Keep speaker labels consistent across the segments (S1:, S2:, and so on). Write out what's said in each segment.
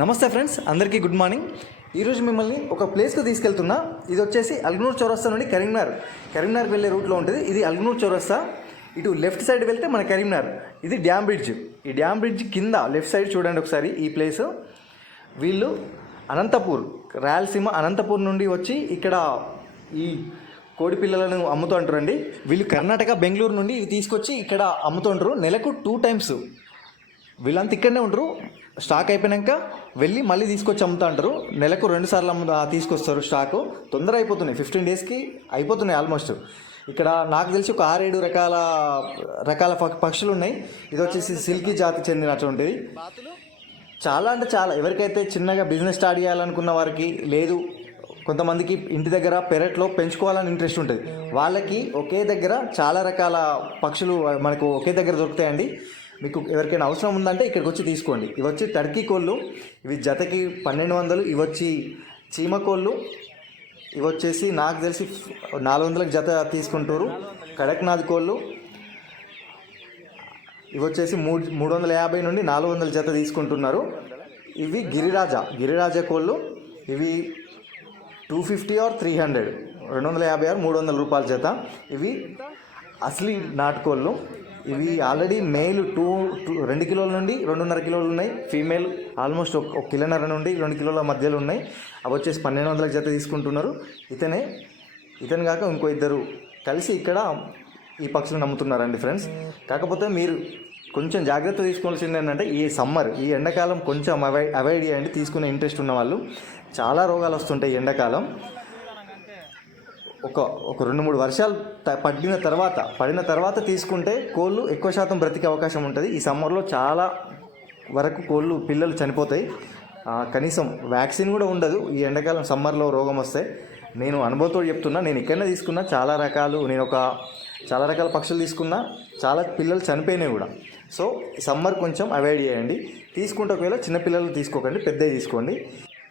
S1: నమస్తే ఫ్రెండ్స్ అందరికీ good morning. ఈరోజు మిమ్మల్ని ఒక ప్లేస్కి తీసుకెళ్తున్నా. ఇది వచ్చేసి అల్గనూర్ చౌరస్తా నుండి కరీంనగర్. కరీంనగర్ వెళ్ళే రూట్లో ఉంటుంది. ఇది అల్గునూర్ చౌరస్తా. ఇటు లెఫ్ట్ సైడ్ వెళ్తే మన కరీంనగర్. ఇది డ్యామ్ బ్రిడ్జ్. ఈ డ్యామ్ బ్రిడ్జ్ కింద లెఫ్ట్ సైడ్ చూడండి ఒకసారి ఈ ప్లేస్. వీళ్ళు అనంతపూర్ రాయలసీమ అనంతపూర్ నుండి వచ్చి ఇక్కడ ఈ కోడి పిల్లలను అమ్ముతూ ఉంటారండి. వీళ్ళు కర్ణాటక బెంగళూరు నుండి ఇవి తీసుకొచ్చి ఇక్కడ అమ్ముతుంటారు నెలకు టూ టైమ్స్ వీళ్ళంతా ఇక్కడనే ఉంటారు. స్టాక్ అయిపోయాక వెళ్ళి మళ్ళీ తీసుకొచ్చి అమ్ముతా అంటారు నెలకు రెండు సార్లు అమ్ము తీసుకొస్తారు స్టాకు. తొందర అయిపోతున్నాయి. ఫిఫ్టీన్ డేస్కి అయిపోతున్నాయి ఆల్మోస్ట్. ఇక్కడ నాకు తెలిసి ఒక ఆరేడు రకాల రకాల పక్షులు ఉన్నాయి. ఇది వచ్చేసి సిల్కీ జాతి చెందినటువంటిది. చాలా అంటే చాలా. ఎవరికైతే చిన్నగా బిజినెస్ స్టార్ట్ చేయాలనుకున్న వారికి లేదు. కొంతమందికి ఇంటి దగ్గర పెరట్లో పెంచుకోవాలని ఇంట్రెస్ట్ ఉంటుంది. వాళ్ళకి ఒకే దగ్గర చాలా రకాల పక్షులు మనకు ఒకే దగ్గర దొరుకుతాయండి. మీకు ఎవరికైనా అవసరం ఉందంటే ఇక్కడికి వచ్చి తీసుకోండి. ఇవి వచ్చి టర్కీ కోళ్ళు ఇవి జతకి పన్నెండు వందలు ఇవి వచ్చి చీమ కోళ్ళు ఇవి వచ్చేసి నాకు తెలిసి నాలుగు వందలకు జత తీసుకుంటారు. కడక్నాథ్ కోళ్ళు ఇవి వచ్చేసి మూడు మూడు వందల యాభై నుండి నాలుగు వందల జత తీసుకుంటున్నారు. ఇవి గిరిరాజ గిరిరాజ కోళ్ళు ఇవి two fifty or three hundred రెండు వందల యాభై ఆరు మూడు వందల రూపాయల జత. ఇవి అసలీ నాటుకోళ్ళు ఇవి ఆల్రెడీ మేల్ టూ టూ రెండు కిలోల నుండి రెండున్నర కిలోలు ఉన్నాయి. ఫీమేల్ ఆల్మోస్ట్ ఒక కిలోన్నర నుండి రెండు కిలోల మధ్యలో ఉన్నాయి. అవి వచ్చేసి పన్నెండు వందల జత తీసుకుంటున్నారు. ఇతనే ఇతను కాక ఇంకో ఇద్దరు కలిసి ఇక్కడ ఈ పక్షులను నమ్ముతున్నారండి ఫ్రెండ్స్ కాకపోతే మీరు కొంచెం జాగ్రత్త తీసుకోవాల్సింది ఏంటంటే ఈ సమ్మర్ ఈ ఎండాకాలం కొంచెం అవాయిడ్ అవాయిడ్ చేయండి తీసుకునే ఇంట్రెస్ట్ ఉన్న వాళ్ళు చాలా రోగాలు వస్తుంటాయి ఎండాకాలం. ఒక ఒక రెండు మూడు వర్షాలు పడిన తర్వాత పడిన తర్వాత తీసుకుంటే కోళ్ళు ఎక్కువ శాతం బ్రతికే అవకాశం ఉంటుంది. ఈ సమ్మర్లో చాలా వరకు కోళ్ళు పిల్లలు చనిపోతాయి. కనీసం వ్యాక్సిన్ కూడా ఉండదు. ఈ ఎండాకాలం సమ్మర్లో రోగం వస్తే నేను అనుభవంతో చెప్తున్నా నేను ఇక్కడనే తీసుకున్నా. చాలా రకాలు నేను ఒక చాలా రకాల పక్షులు తీసుకున్నా. చాలా పిల్లలు చనిపోయినాయి కూడా. సో సమ్మర్ కొంచెం అవాయిడ్ చేయండి. తీసుకుంటే ఒకవేళ చిన్నపిల్లలు తీసుకోకండి పెద్దవి తీసుకోండి.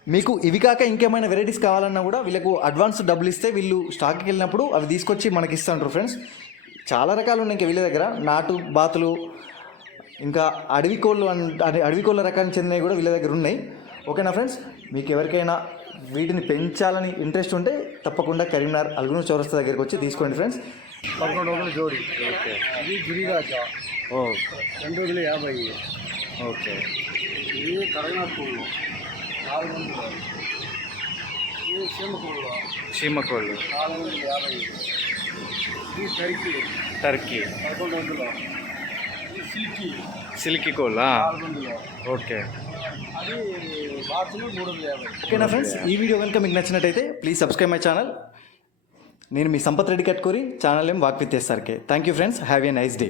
S1: మీకు ఇవి కాక ఇంకేమైనా వెరైటీస్ కావాలన్నా కూడా వీళ్ళకు అడ్వాన్స్ డబ్బులు ఇస్తే వీళ్ళు స్టాక్కి వెళ్ళినప్పుడు అవి తీసుకొచ్చి మనకి ఇస్తుంటారు ఫ్రెండ్స్. చాలా రకాలు ఉన్నాయి ఇంకా వీళ్ళ దగ్గర. నాటు బాతులు ఇంకా అడవి కోళ్ళు అడవి- కోళ్ళ రకానికి చెందినవి కూడా వీళ్ళ దగ్గర ఉన్నాయి. ఓకేనా ఫ్రెండ్స్? మీకు ఎవరికైనా వీటిని పెంచాలని ఇంట్రెస్ట్ ఉంటే తప్పకుండా కరీంనగర్ అల్గునూరు చౌరస్తా దగ్గరికి వచ్చి తీసుకోండి ఫ్రెండ్స్.
S2: పదకొండు వందలు జోడి. ఇది గిరిరాజ. రెండు వందల యాభై.
S1: ఓకే.
S2: ఇది కరైనా చీమకోళ్ళు టర్కీ. సిల్కీ
S1: కోళ్ళా ఓకే. ఓకేనా ఫ్రెండ్స్? ఈ వీడియో కనుక మీకు నచ్చినట్టయితే ప్లీజ్ సబ్స్క్రైబ్ మై ఛానల్. నేను మీ సంపత్ రెడ్డి కట్కూరి. ఛానల్ ఏం walk with SRK thank you friends have a nice day